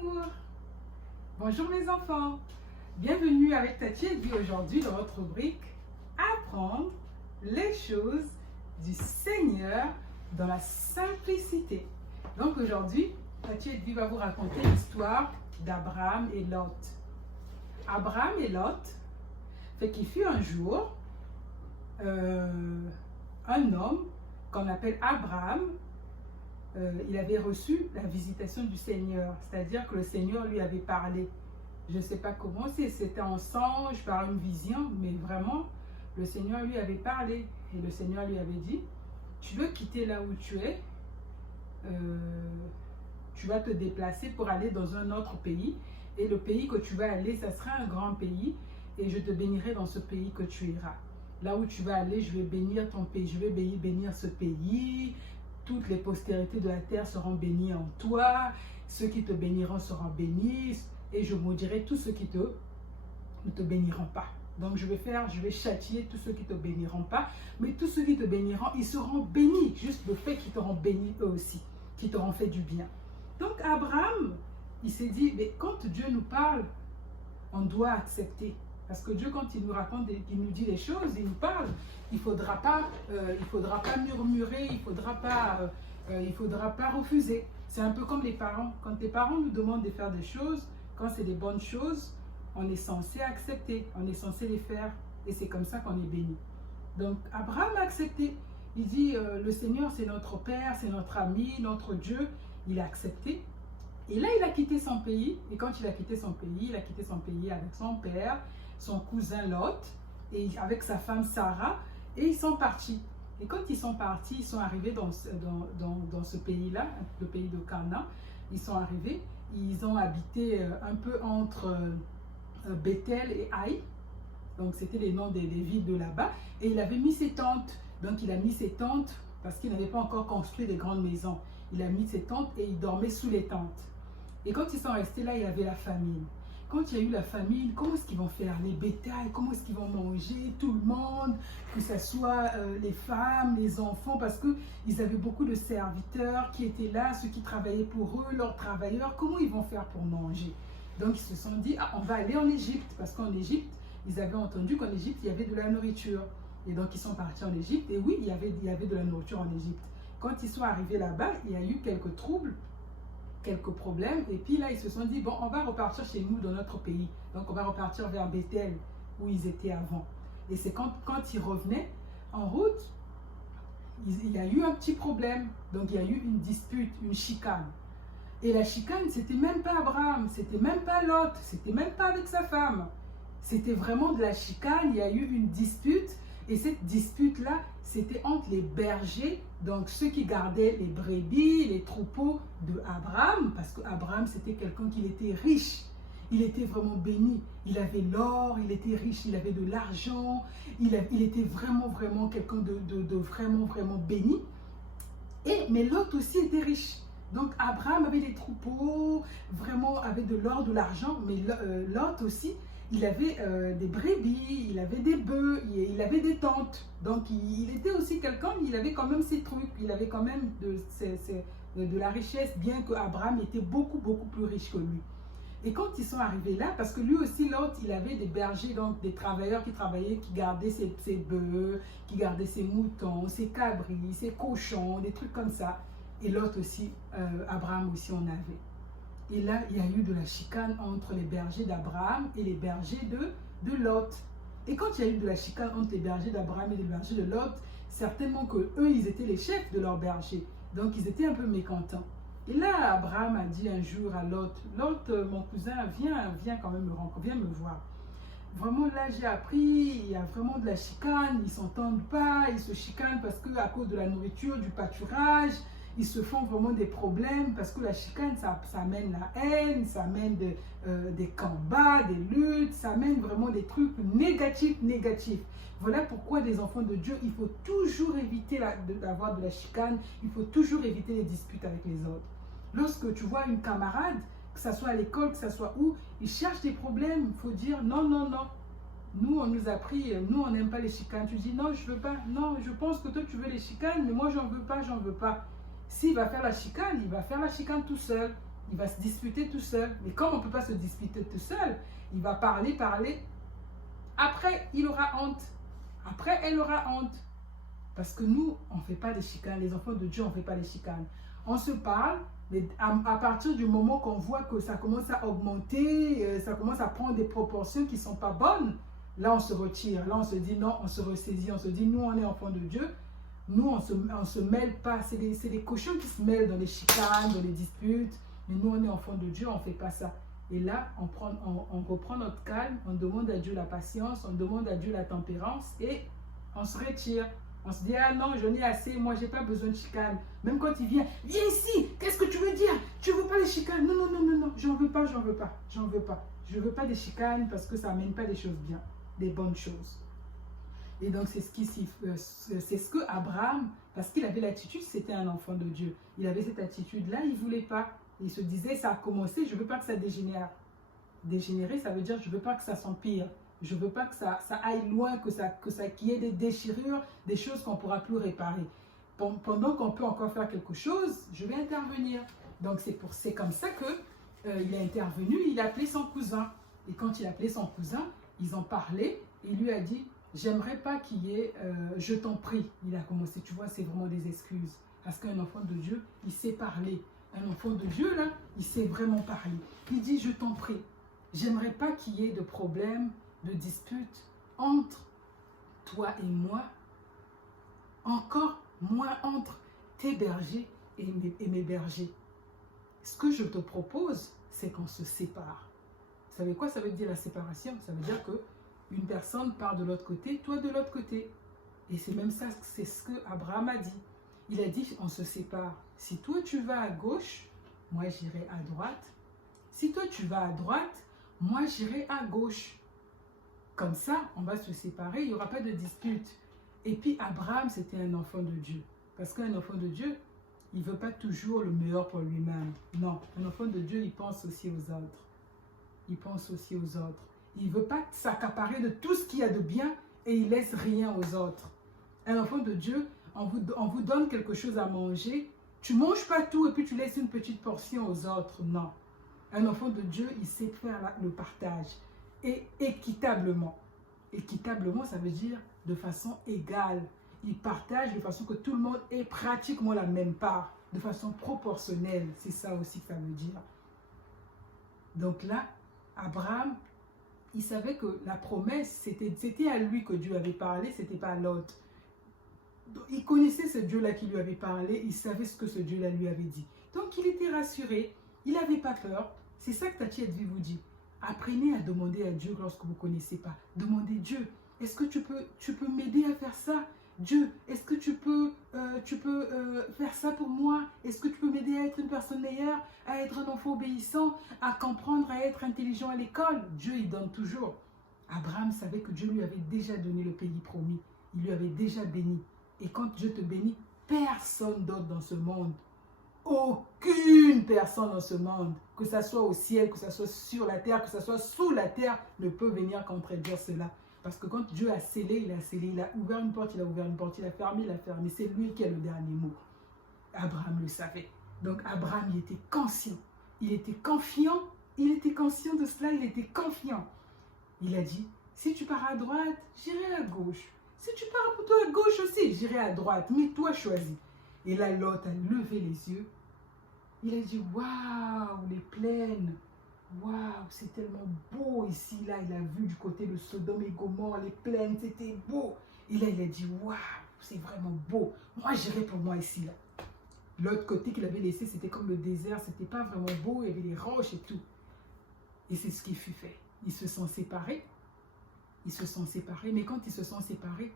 l'amour. Bonjour mes enfants. Bienvenue avec Tati et Edwy aujourd'hui dans notre rubrique Apprendre les choses du Seigneur dans la simplicité. Donc aujourd'hui, Tati et Edwy va vous raconter l'histoire d'Abraham et Lot. Abraham et Lot, fait qu'il fut un jour un homme qu'on appelle Abraham. Il avait reçu la visitation du Seigneur, c'est-à-dire que le Seigneur lui avait parlé. Je ne sais pas comment, si c'était en songe, par une vision, mais vraiment, le Seigneur lui avait parlé. Et le Seigneur lui avait dit, tu veux quitter là où tu es, tu vas te déplacer pour aller dans un autre pays. Et le pays que tu vas aller, ça sera un grand pays. Et je te bénirai dans ce pays que tu iras. Là où tu vas aller, je vais bénir ton pays, je vais bénir ce pays. Toutes les postérités de la terre seront bénies en toi. Ceux qui te béniront seront bénis. Et je maudirai tous ceux qui ne te béniront pas. Donc je vais châtier tous ceux qui ne te béniront pas. Mais tous ceux qui te béniront, ils seront bénis. Juste le fait qu'ils t'auront béni eux aussi. Qui t'auront fait du bien. Donc Abraham, il s'est dit, mais quand Dieu nous parle, on doit accepter. Parce que Dieu, quand il nous raconte, il nous dit les choses, il nous parle, il ne faudra pas murmurer, il ne faudra pas refuser. C'est un peu comme les parents. Quand tes parents nous demandent de faire des choses, quand c'est des bonnes choses, on est censé accepter, on est censé les faire. Et c'est comme ça qu'on est béni. Donc Abraham a accepté. Il dit, le Seigneur c'est notre Père, c'est notre ami, notre Dieu. Il a accepté. Et là, il a quitté son pays. Et quand il a quitté son pays, avec son père, son cousin Lot, et avec sa femme Sarah, et ils sont partis. Et quand ils sont partis, ils sont arrivés dans ce pays-là, le pays de Canaan. Ils sont arrivés, ils ont habité un peu entre Bethel et Haï. Donc, c'était les noms des villes de là-bas. Et il avait mis ses tentes. Donc, il a mis ses tentes parce qu'il n'avait pas encore construit des grandes maisons. Il a mis ses tentes et il dormait sous les tentes. Et quand ils sont restés là, il y avait la famine. Quand il y a eu la famine, comment est-ce qu'ils vont faire? Les bétails, comment est-ce qu'ils vont manger? Tout le monde, que ce soit les femmes, les enfants, parce qu'ils avaient beaucoup de serviteurs qui étaient là, ceux qui travaillaient pour eux, leurs travailleurs. Comment ils vont faire pour manger? Donc ils se sont dit, ah, on va aller en Égypte, parce qu'en Égypte, ils avaient entendu qu'en Égypte, il y avait de la nourriture. Et donc ils sont partis en Égypte, et oui, il y avait de la nourriture en Égypte. Quand ils sont arrivés là-bas, il y a eu quelques troubles, quelques problèmes, et puis là ils se sont dit, bon, on va repartir chez nous dans notre pays. Donc on va repartir vers Bethel où ils étaient avant. Et c'est quand ils revenaient en route, il y a eu un petit problème. Donc il y a eu une dispute, une chicane. Et la chicane, c'était même pas Abraham, c'était même pas Lot, c'était même pas avec sa femme. C'était vraiment de la chicane. Il y a eu une dispute, et cette dispute-là, c'était entre les bergers, donc ceux qui gardaient les brebis, les troupeaux de Abraham, parce qu'Abraham, c'était quelqu'un qui était riche. Il était vraiment béni. Il avait l'or, il était riche, il avait de l'argent. Il était vraiment quelqu'un de vraiment béni. Mais Lot aussi était riche. Donc Abraham avait des troupeaux, vraiment avait de l'or, de l'argent, mais Lot aussi, il avait des brebis, il avait des bœufs, il avait des tentes. Donc il était aussi quelqu'un, il avait quand même ses trucs, il avait quand même de la richesse, bien que Abraham était beaucoup plus riche que lui. Et quand ils sont arrivés là, parce que lui aussi, Lot, il avait des bergers, donc des travailleurs qui travaillaient, qui gardaient ses bœufs, qui gardaient ses moutons, ses cabris, ses cochons, des trucs comme ça. Et Lot aussi, Abraham aussi en avait. Et là, il y a eu de la chicane entre les bergers d'Abraham et les bergers de Lot. Et quand il y a eu de la chicane entre les bergers d'Abraham et les bergers de Lot, certainement que eux, ils étaient les chefs de leurs bergers. Donc, ils étaient un peu mécontents. Et là, Abraham a dit un jour à Lot, Lot, mon cousin, viens quand même me rencontrer, viens me voir. Vraiment, là, j'ai appris, il y a vraiment de la chicane, ils ne s'entendent pas, ils se chicanent parce qu'à cause de la nourriture, du pâturage, ils se font vraiment des problèmes parce que la chicane, ça amène la haine, ça amène des combats, des luttes, ça amène vraiment des trucs négatifs. Voilà pourquoi les enfants de Dieu, il faut toujours éviter d'avoir de la chicane, il faut toujours éviter les disputes avec les autres. Lorsque tu vois une camarade, que ce soit à l'école, que ce soit où, il cherche des problèmes, il faut dire non. Nous, on nous a appris, nous, on n'aime pas les chicanes. Tu dis non, je veux pas, non, je pense que toi, tu veux les chicanes, mais moi, j'en veux pas. S'il va faire la chicane, il va faire la chicane tout seul. il va se disputer tout seul. Mais comme on ne peut pas se disputer tout seul, il va parler, parler. Après, il aura honte. Après, elle aura honte. Parce que nous, on ne fait pas les chicanes. Les enfants de Dieu, on ne fait pas les chicanes. On se parle, mais à partir du moment qu'on voit que ça commence à augmenter, ça commence à prendre des proportions qui ne sont pas bonnes, là, on se retire. Là, on se dit non, on se ressaisit. On se dit, nous, on est enfants de Dieu. Nous, on se mêle pas. C'est des cochons qui se mêlent dans les chicanes, dans les disputes. Mais nous, on est enfants de Dieu, on ne fait pas ça. Et là, on reprend notre calme, on demande à Dieu la patience, on demande à Dieu la tempérance et on se retire. On se dit, ah non, j'en ai assez, moi, je n'ai pas besoin de chicane. Même quand il vient, viens ici, qu'est-ce que tu veux dire? Tu ne veux pas les chicanes? Non, non, non, non, non, j'en veux pas, j'en veux pas, j'en veux pas. Je ne veux pas des chicanes parce que ça n'amène pas des choses bien, des bonnes choses. Et donc, c'est ce que Abraham, parce qu'il avait l'attitude, c'était un enfant de Dieu. Il avait cette attitude-là, il ne voulait pas. Il se disait, ça a commencé, je ne veux pas que ça dégénère. Dégénérer, ça veut dire, je ne veux pas que ça s'empire. Je ne veux pas que ça aille loin, qu'il y ait des déchirures, des choses qu'on ne pourra plus réparer. Pendant qu'on peut encore faire quelque chose, je vais intervenir. Donc, c'est comme ça qu'il a intervenu, il a appelé son cousin. Et quand il a appelé son cousin, ils ont parlé, et il lui a dit, j'aimerais pas qu'il y ait, je t'en prie. Il a commencé, tu vois, c'est vraiment des excuses. Parce qu'un enfant de Dieu, il sait parler. Un enfant de Dieu, là, il sait vraiment parler. Il dit, je t'en prie, j'aimerais pas qu'il y ait de problème, de dispute entre toi et moi, encore moins entre tes bergers et mes bergers. Ce que je te propose, c'est qu'on se sépare. Vous savez quoi ça veut dire la séparation? Ça veut dire que une personne part de l'autre côté, toi de l'autre côté. Et c'est même ça, c'est ce que Abraham a dit. Il a dit, on se sépare. Si toi tu vas à gauche, moi j'irai à droite. Si toi tu vas à droite, moi j'irai à gauche. Comme ça, on va se séparer, il n'y aura pas de dispute. Et puis Abraham, c'était un enfant de Dieu. Parce qu'un enfant de Dieu, il ne veut pas toujours le meilleur pour lui-même. Non, un enfant de Dieu, il pense aussi aux autres. Il pense aussi aux autres. Il ne veut pas s'accaparer de tout ce qu'il y a de bien et il laisse rien aux autres. Un enfant de Dieu, on vous donne quelque chose à manger. Tu ne manges pas tout et puis tu laisses une petite portion aux autres. Non. Un enfant de Dieu, il sait faire le partage. Et équitablement. Équitablement, ça veut dire de façon égale. Il partage de façon que tout le monde ait pratiquement la même part. De façon proportionnelle. C'est ça aussi que ça veut dire. Donc là, Abraham, il savait que la promesse, c'était à lui que Dieu avait parlé, ce n'était pas à l'autre. Il connaissait ce Dieu-là qui lui avait parlé, il savait ce que ce Dieu-là lui avait dit. Donc il était rassuré, il n'avait pas peur. C'est ça que Tati Edvi vous dit. Apprenez à demander à Dieu lorsque vous ne connaissez pas. Demandez Dieu, est-ce que tu peux m'aider à faire ça? Dieu, est-ce que tu peux faire ça pour moi? Est-ce que tu peux m'aider à être une personne meilleure, à être un enfant obéissant, à comprendre, à être intelligent à l'école? Dieu, il donne toujours. Abraham savait que Dieu lui avait déjà donné le pays promis. Il lui avait déjà béni. Et quand Dieu te bénit, personne d'autre dans ce monde, aucune personne dans ce monde, que ce soit au ciel, que ce soit sur la terre, que ce soit sous la terre, ne peut venir contredire cela. Parce que quand Dieu a scellé, il a scellé. Il a ouvert une porte, il a ouvert une porte. Il a fermé, il a fermé. C'est lui qui a le dernier mot. Abraham le savait. Donc Abraham, il était conscient. Il était confiant. Il était conscient de cela. Il était confiant. Il a dit, si tu pars à droite, j'irai à gauche. Si tu pars plutôt à gauche aussi, j'irai à droite. Mais toi, choisis. Et là, l'autre a levé les yeux. Il a dit, waouh, les plaines. Waouh, c'est tellement beau ici. Là, il a vu du côté de Sodome et Gomorrhe, les plaines, c'était beau. Et là, il a dit, waouh, c'est vraiment beau. Moi, j'irai pour moi ici. Là. L'autre côté qu'il avait laissé, c'était comme le désert. C'était pas vraiment beau. Il y avait des roches et tout. Et c'est ce qui fut fait. Ils se sont séparés. Ils se sont séparés. Mais quand ils se sont séparés,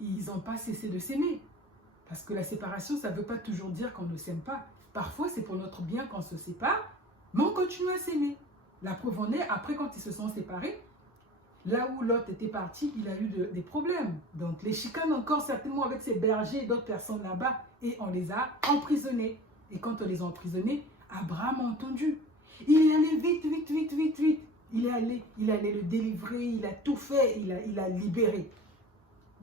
ils n'ont pas cessé de s'aimer. Parce que la séparation, ça ne veut pas toujours dire qu'on ne s'aime pas. Parfois, c'est pour notre bien qu'on se sépare. Mais on continue à s'aimer. La preuve en est, après quand ils se sont séparés, là où l'autre était parti, il a eu des problèmes. Donc les chicanes encore certainement avec ses bergers et d'autres personnes là-bas. Et on les a emprisonnés. Et quand on les a emprisonnés, Abraham a entendu. Il est allé vite, vite, vite, vite, vite. Il allait le délivrer, il a tout fait, il a libéré.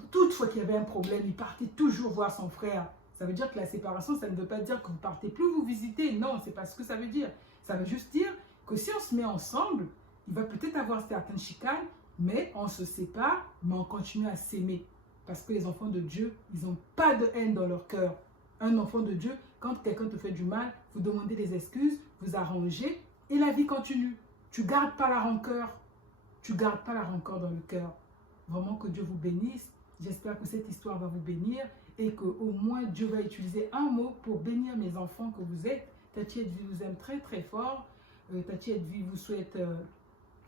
Toutefois qu'il y avait un problème, il partait toujours voir son frère. Ça veut dire que la séparation, ça ne veut pas dire que vous partez plus vous visiter. Non, c'est pas ce que ça veut dire. Ça veut juste dire que si on se met ensemble, il va peut-être avoir certaines chicanes, mais on se sépare, mais on continue à s'aimer. Parce que les enfants de Dieu, ils n'ont pas de haine dans leur cœur. Un enfant de Dieu, quand quelqu'un te fait du mal, vous demandez des excuses, vous arrangez, et la vie continue. Tu ne gardes pas la rancœur. Tu ne gardes pas la rancœur dans le cœur. Vraiment que Dieu vous bénisse. J'espère que cette histoire va vous bénir et qu'au moins Dieu va utiliser un mot pour bénir mes enfants que vous êtes. Tati Edvi vous aime très très fort. Tati Edvi vous souhaite,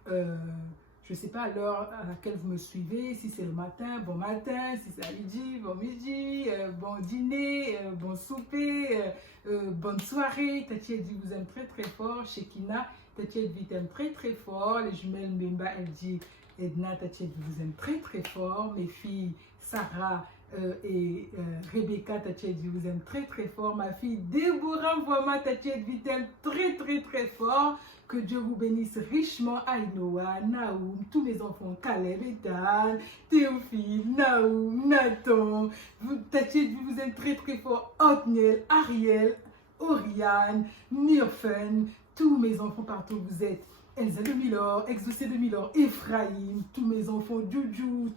je ne sais pas l'heure à laquelle vous me suivez, si c'est le matin, si c'est à midi, bon dîner, bon souper, bonne soirée. Tati Edvi vous aime très très fort. Shekina, Tati Edvi t'aime très très fort. Les jumelles Mbemba, elle dit Edna, Tati Edvi vous aime très très fort. Mes filles Sarah et Rebecca, Tati Edvi vous aime très très fort. Ma fille Déborah Mvoma, Tati Edvi t'aime très très très fort. Que Dieu vous bénisse richement. Ainoa, Naoum, tous mes enfants, Caleb et Dan, Théophile, Naoum, Nathan. Tati Edvi vous aime très très fort. Otniel, Ariel, Oriane, Myrfen, tous mes enfants partout où vous êtes. Elsa de Milor, Exaucé de Milor, Ephraïm, tous mes enfants, Juju,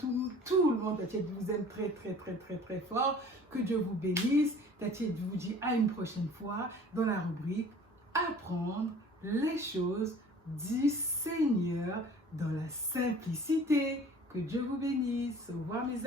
tout le monde, Tati Edvi vous aime très très très très très fort. Que Dieu vous bénisse. Tati Edvi vous dit à une prochaine fois dans la rubrique Apprendre les choses du Seigneur dans la simplicité. Que Dieu vous bénisse. Au revoir mes amis.